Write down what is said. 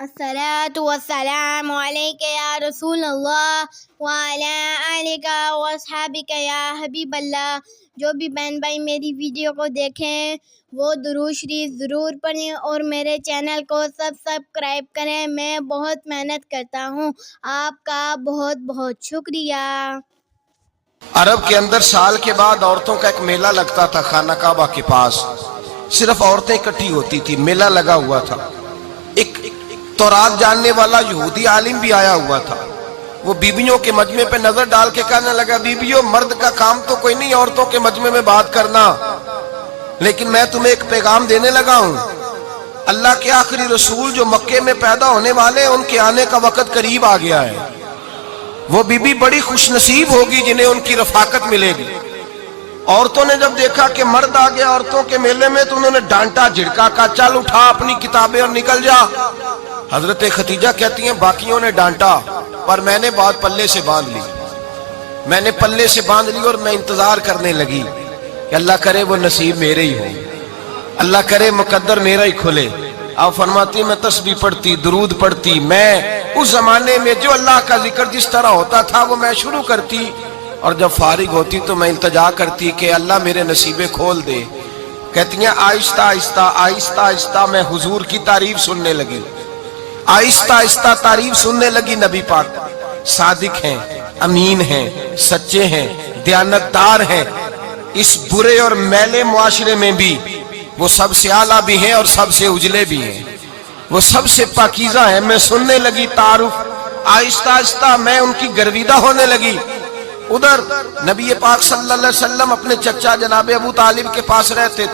الصلاۃ والسلام علیک یا رسول اللہ وعلی آلک واصحابک یا حبیب اللہ۔ جو بھی بہن بھائی میری ویڈیو کو دیکھیں وہ درود شریف ضرور پڑھیں اور میرے چینل کو سبسکرائب کریں۔ میں بہت محنت کرتا ہوں، آپ کا بہت بہت شکریہ۔ عرب کے اندر سال کے بعد عورتوں کا ایک میلہ لگتا تھا خانہ کعبہ کے پاس، صرف عورتیں اکٹھی ہوتی تھی، میلہ لگا ہوا تھا۔ ایک تورات جاننے والا یہودی عالم بھی آیا ہوا تھا، وہ بیویوں کے مجمع پہ نظر ڈال کے کہنے لگا، بیویوں مرد کا کام تو کوئی نہیں عورتوں کے مجمع میں بات کرنا، لیکن میں تمہیں ایک پیغام دینے لگا ہوں۔ اللہ کے آخری رسول جو مکے میں پیدا ہونے والے ان کے آنے کا وقت قریب آ گیا ہے، وہ بی بی بڑی خوش نصیب ہوگی جنہیں ان کی رفاقت ملے گی۔ عورتوں نے جب دیکھا کہ مرد آ گیا عورتوں کے میلے میں تو انہوں نے ڈانٹا جھڑکا، کہا چل اٹھا اپنی کتابیں اور نکل جا۔ حضرت خدیجہ کہتی ہیں باقیوں نے ڈانٹا پر میں نے بات پلے سے باندھ لی، میں نے پلے سے باندھ لی اور میں انتظار کرنے لگی کہ اللہ کرے وہ نصیب میرے ہی ہو، اللہ کرے مقدر میرا ہی کھلے۔ آپ فرماتی میں تسبیح پڑھتی، درود پڑھتی، میں اس زمانے میں جو اللہ کا ذکر جس طرح ہوتا تھا وہ میں شروع کرتی، اور جب فارغ ہوتی تو میں التجا کرتی کہ اللہ میرے نصیبے کھول دے۔ کہتی ہیں آہستہ آہستہ آہستہ آہستہ میں حضور کی تعریف سننے لگی، آہستہ آہستہ تعریف سننے لگی۔ نبی پاک صادق ہیں، امین ہیں، سچے ہیں، دیانتدار ہیں، اس برے اور میلے معاشرے میں بھی وہ سب سے اعلیٰ بھی ہیں اور سب سے اجلے بھی ہیں، وہ سب سے پاکیزہ ہیں۔ میں سننے لگی تعارف، آہستہ آہستہ میں ان کی گرویدہ ہونے لگی۔ ادھر نبی پاک صلی اللہ علیہ وسلم اپنے چچا جناب ابو طالب کے پاس رہتے